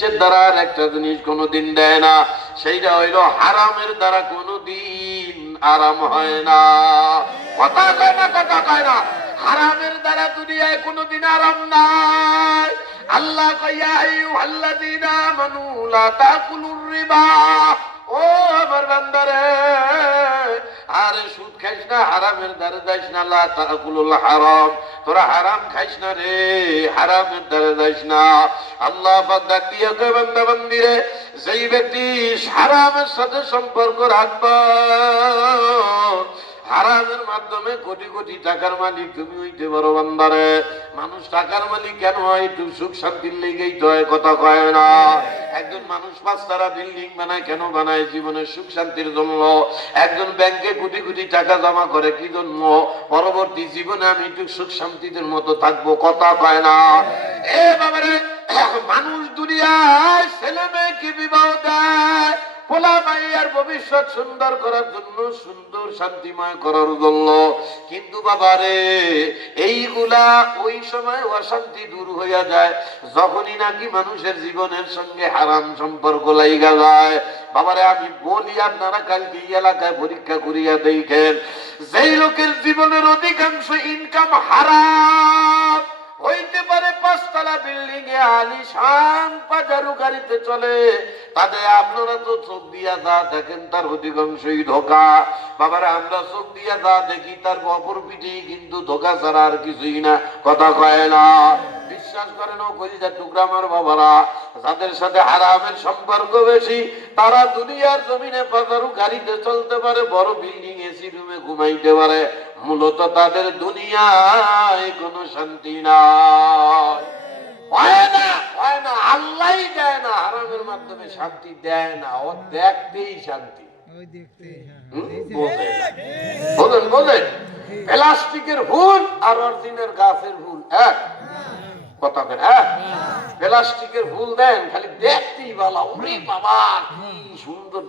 জিনিসের দ্বারা একটা জিনিস কোনোদিন দেয় না, সেইটা হইল হারামের দ্বারা কোনোদিন আরাম হয় না। কথা কয় না, কথা কয় না। হারামের দ্বারা দুনিয়ায় কোনোদিন আরাম নাই। আল্লাহ কইয়া আল্লাহ আমানু, লা তাকুলুর রিবা। ও আমার বান্দারে আরে সুদ খাইস না, হারামের দ্বারে যাইস না, লা হারাম। তোরা হারাম খাইস না রে, হারামের দ্বারে যাইস না। আল্লাহ পাক যেই ব্যক্তি হারামের সাথে সম্পর্ক রাখবা হারামের মাধ্যমে কোটি কোটি টাকার মালিক তুমি হইতে পারো বান্দারে। মানুষ টাকার মালিক কেন হয়? একটু সুখ শান্তির লেগেই তো হয় কথা কয় না। একজন মানুষ পাঁচতারা বিল্ডিং বানায়, কেন বানায়? জীবনের সুখ শান্তির জন্য। একজন ব্যাংকে কোটি কোটি টাকা জমা করে, কি জন্য? পরবর্তী জীবনে আমি একটু সুখ শান্তিদের মতো থাকব, কথা কয় না। এ বাবারে, মানুষ দুনিয়ায় ছেলে মেয়েকে বিবাহ দেয় ভবিষ্যৎ সুন্দর করার জন্য, সুন্দর শান্তিময় করার জন্য। কিন্তু বাবারে, এইগুলা ওই সময় অশান্তি দূর হইয়া যায়, যখনই নাকি মানুষের জীবনের সঙ্গে হারাম সম্পর্ক লাইগা যায়। বাবারে, আমি বলি, আপনারা কালকে এলাকায় পরীক্ষা করিয়া দেখেন, যেই লোকের জীবনের অধিকাংশ ইনকাম হারাম। হইতে পারে পাঁচতলা বিল্ডিং এ আলিশান পাজারু গাড়িতে চলে। তাদের আপনারা তো চোখ দিয়া যা দেখেন, তার অধিকাংশই ধোকা। বাবারা, আমরা চোখ দিয়া যা দেখি, তার অপর পিঠে কিন্তু ধোকা ছাড়া আর কিছুই না। কথা কয় না। বিশ্বাস করেন ও কলিজার টুকরা আমার বাবারা যাদের সাথে হারামের সম্পর্ক বেশি তারা দুনিয়ার জমিনে পাজারু গাড়িতে চলতে পারে বড় বিল্ডিং এসি রুমে ঘুমাইতে পারে। মূলত তাদের দুনিয়ায় কোনো শান্তি নাই। হয় না হয় না আল্লাহই দেয় না হারামের মাধ্যমে শান্তি দেয় না ও দেখতেই শান্তি। ওই দেখতে হ্যাঁ হুম? বোঝে। না। বোঝেন বোঝেন? প্লাস্টিকের ফুল আর অরিজিনাল গাছের ফুল এক। হ্যাঁ? প্লাস্টিকের ফুল দেন, খালি দেখতেই ভালো ওরে বাবা, কি সুন্দর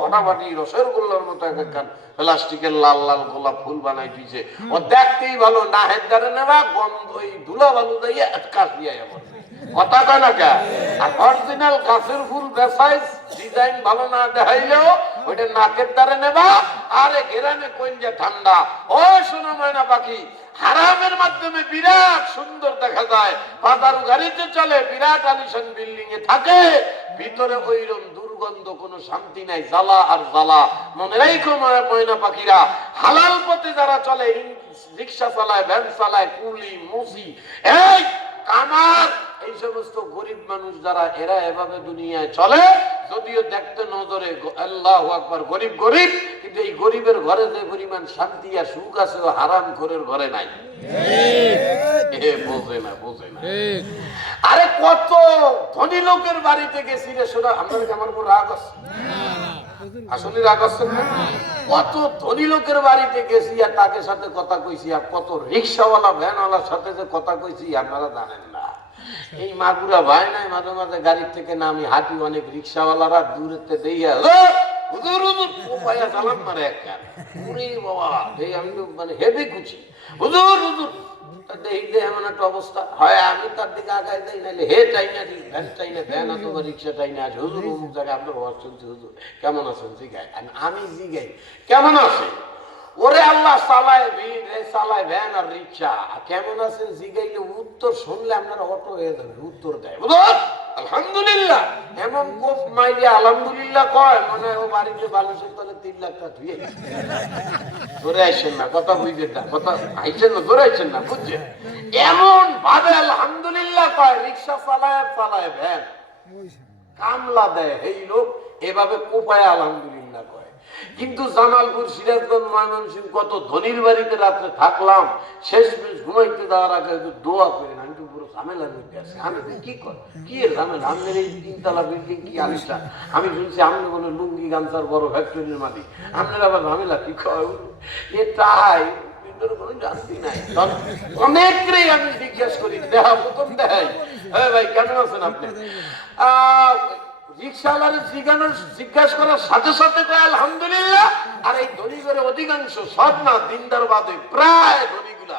ফাটাফাটি রসের মতো এক একখান প্লাস্টিকের লাল লাল গোলাপ ফুল বানাই দিয়েছে। ও দেখতেই ভালো না হেদারে নেবা গন্ধ ধুলা বালু দিয়ে কাশ দিয়ে কথা না আর অরিজিনাল গাছের ফুল ডিজাইন ভালো না দেখাইলেও ওইটা নাকের দ্বারে নেবা, আরে ঘেরানে কোন যে ঠান্ডা। ও শোনো ময়না পাখি হারামের মাধ্যমে বিরাট সুন্দর দেখা যায়। পাতারু গাড়িতে চলে, বিরাট আলিশন বিল্ডিং এ থাকে। ভিতরে ওইরকম দুর্গন্ধ, কোনো শান্তি নাই, জ্বালা আর জ্বালা। মনে রাখো ময়না পাখিরা, হালাল পথে যারা চলে রিক্সা চালায়, ভ্যান চালায়, কুলি মুসি এই কামার এই সমস্ত গরিব মানুষ যারা এরা এভাবে দুনিয়ায় চলে যদিও দেখতে নজরে আল্লাহ আকবার গরিব গরিব কিন্তু এই গরিবের ঘরে যে পরিমাণ শান্তি আর সুখ আছে ও হারাম ঘরের ঘরে নাই। বোঝে না বোঝে না। আরে কত ধনী লোকের বাড়িতে গেছি রে কি আমার উপর রাগ আছে? আসলে রাগ কত ধনী লোকের বাড়িতে গেছি আর তাকে সাথে কথা কইছি আর কত রিক্সাওয়ালা ভ্যানওয়ালার সাথে যে কথা কইছি আপনারা জানেন না। এই মাগুরা ভাই নাই মাঝে মাঝে গাড়ির থেকে নামি হাঁটি অনেক রিক্সাওয়ালারা দূরেতে দেইয়া "ও, হুজুর হুজুর মানে হেভি খুশি। হুজুর হুজুর কেমন আছেন? জিগাইলে উত্তর শুনলে আপনারা অটো হয়ে যাবে, উত্তর দেয়। আলহামদুলিল্লাহ। এমন কোপ মাইরে আলহামদুলিল্লাহ কয়, মনে ও বাড়িতে বালুসের তলে তিন লাখ টাকা ধুয়ে। না, কথা বুঝবেন না, কথা আইছেন না না, বুঝছেন? এমন ভাবে আলহামদুলিল্লাহ কয়, রিক্সা চালায় চালায় ভ্যান। কামলা দেয় এই লোক, এভাবে কোপায় আলহামদুলিল্লাহ কয়। কিন্তু জামালপুর, সিরাজগঞ্জ, ময়মনসিংহ কত ধনির বাড়িতে রাত্রে থাকলাম শেষ ঘুমাইতে যাওয়ার আগে দোয়া করে আমি আমি শুনছি কোনো লুঙ্গি বড় ফ্যাক্টরির মালিক। আপনার আবার ঝামেলা কি কয়? এ তাই ভিতরে কোনো জানতি নাই। অনেকরেই আমি জিজ্ঞেস করি হ্যাঁ ভাই আছেন আপনি? জিজ্ঞাসা করার সাথে সাথে আলহামদুলিল্লাহ। আর এই ধনী করে অধিকাংশ সব না, দিনদার বাদে প্রায় ধনীগুলা।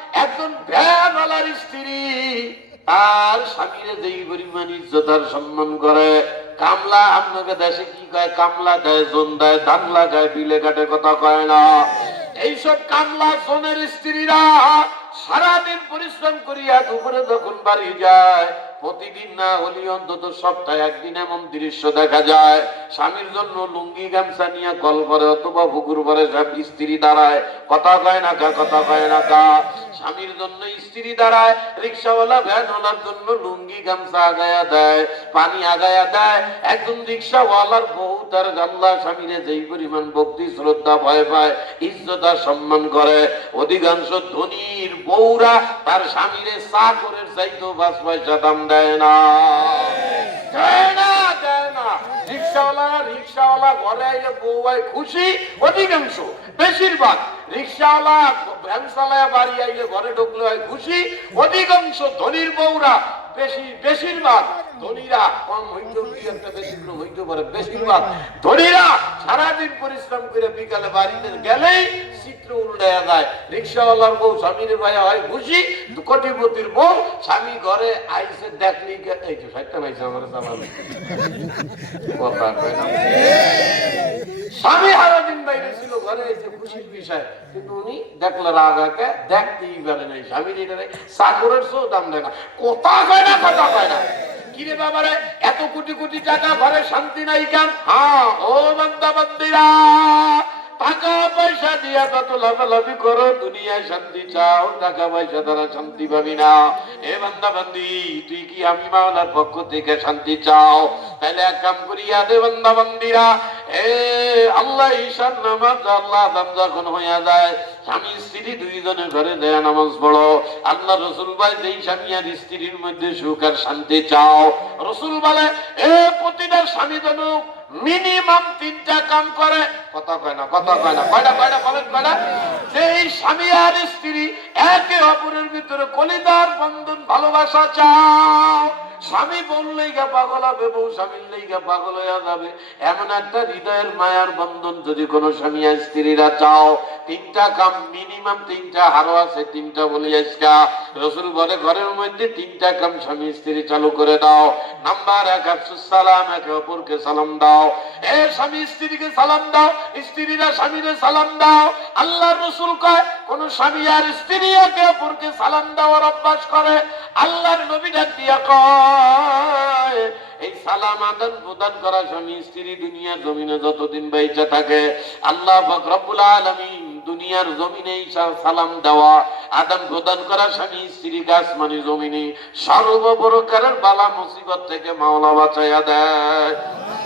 একজন ভ্যানওয়ালার স্ত্রী, তার স্বামীরে যেই পরিমাণ ইজ্জত আর সম্মান করে, কামলা আপনাকে দেশে কি কয়? কামলা দেয়, জোন দেয় ধান লাগায় বিলে কাটে কথা কয় না। এইসব কামলা জোনের স্ত্রীরা সারাদিন পরিশ্রম করিয়া দুপুরে যখন বাড়ি যায়, প্রতিদিন না হলে অন্তত সপ্তাহে একদিন এমন দৃশ্য দেখা যায়। স্বামীর জন্য লুঙ্গি, গামছা নিয়ে কল করে অথবা পুকুর পরে স্ত্রী দাঁড়ায়। কথা কয় না কথা কয় না কা। স্বামীর জন্য স্ত্রী দাঁড়ায়, রিক্সাওয়ালা ভ্যানওয়ালার জন্য লুঙ্গি, গামছা আগায়া দেয়, পানি আগায়া দেয়। একজন রিক্সাওয়ালার বউ তার গাল্লা স্বামীরে যেই পরিমাণ ভক্তি, শ্রদ্ধা, ভয় পায়, ইজ্জত আর সম্মান করে। অধিকাংশ ধনীর বউরা তার স্বামীরে চাকরের চাইতেও পাঁচ পয়সা দাম দেয় না। দেয় না দেয় না। রিক্সাওয়ালা রিক্সাওয়ালা ঘরে আইলে বউ খুশি। অধিকাংশ, বেশিরভাগ রিক্সাওয়ালা ভ্যানশালায় বাড়ি আইলে ঘরে ঢুকলে হয় খুশি। অধিকাংশ ধনির বউরা বেশি, বেশিরভাগ ধনীরা কম হইতেও কি একটা ব্যতিক্রম হইতে পারে, বেশিরভাগ ধনীরা সারাদিন পরিশ্রম করে বিকালে বাড়িতে গেলেই চিত্র উল্টায়া যায়। রিক্সাওয়ালার বউ স্বামীর ভাই হয় খুশি, কোটিপতির বউ স্বামী ঘরে আইসে দেখলি এই তো সাইটটা নাইছে আমার কথা স্বামী সারাদিন বাইরে ছিল ঘরে এসে খুশির বিষয়। কিন্তু উনি দেখল রাজাকে দেখতেই পারে নাই, স্বামীর এটা চাকরের সো দাম দেয় না। কথা কয় না, কথা কয় না। কিরে বাবারে, এত কোটি কোটি টাকা ঘরে শান্তি নাই কেন? হ্যাঁ ও বান্দা বান্দিরা টাকা পয়সা দিয়া কত লাফালাফি করো, দুনিয়ায় শান্তি চাও, টাকা পয়সা দ্বারা শান্তি পাবি না। এ বান্দা বান্দি, তুই কি আমি মাওলার পক্ষ থেকে শান্তি চাও? তাহলে এক কাম করিয়া দে বান্দা বান্দিরা, এ আল্লাহ ঈশান নামাজ আল্লাহ দাম যখন হইয়া যায়, স্বামী স্ত্রী দুইজনে ঘরে দেয়া নামাজ পড়ো। আল্লাহ রসুল ভাই যেই স্বামী আর স্ত্রীর মধ্যে সুখ আর শান্তি চাও। রসুল বলে, এ প্রতিটা স্বামী যেন মিনিমাম তিনটা কাম করে কথা কয় না, কথা কয় না কয়টা কয়টা যেই স্বামী আর স্ত্রী একে অপরের ভিতরে কলিদার বন্ধন, ভালোবাসা চাও। স্বামী বললেই গা পাগল হবে, বউ স্বামীর পাগল হয়ে যাবে। এমন একটা হৃদয়ের মায়ার বন্ধন যদি কোনো স্বামী আর স্ত্রীরা চাও, তিনটা কাম মিনিমাম তিনটা হারো আছে, তিনটা বলি আজকা। রসুল বলে, ঘরের মধ্যে তিনটা কাম স্বামী স্ত্রী চালু করে দাও। নাম্বার এক, আফসুস সালাম, একে অপরকে সালাম দাও। এ স্বামী স্ত্রীকে সালাম দাও স্ত্রীরা স্বামীরে সালাম দাও। আল্লাহ রসুল কয়, কোন স্বামী আর স্ত্রী একে অপরকে সালাম দেওয়ার অভ্যাস করে। আল্লাহর নবী ডাক দিয়া কয়, এই সালাম আদান প্রদান করা স্বামী, স্ত্রী দুনিয়ার জমিনে যতদিন বেঁচে থাকে, আল্লাহ পাক রব্বুল আলামিন দুনিয়ার জমিনে সালাম দেওয়া, আদান প্রদান করা স্বামী, স্ত্রী গাছ মানে জমিনে সর্বপ্রকারের বালা মুসিবত থেকে মাওলা বাঁচাইয়া দেয়।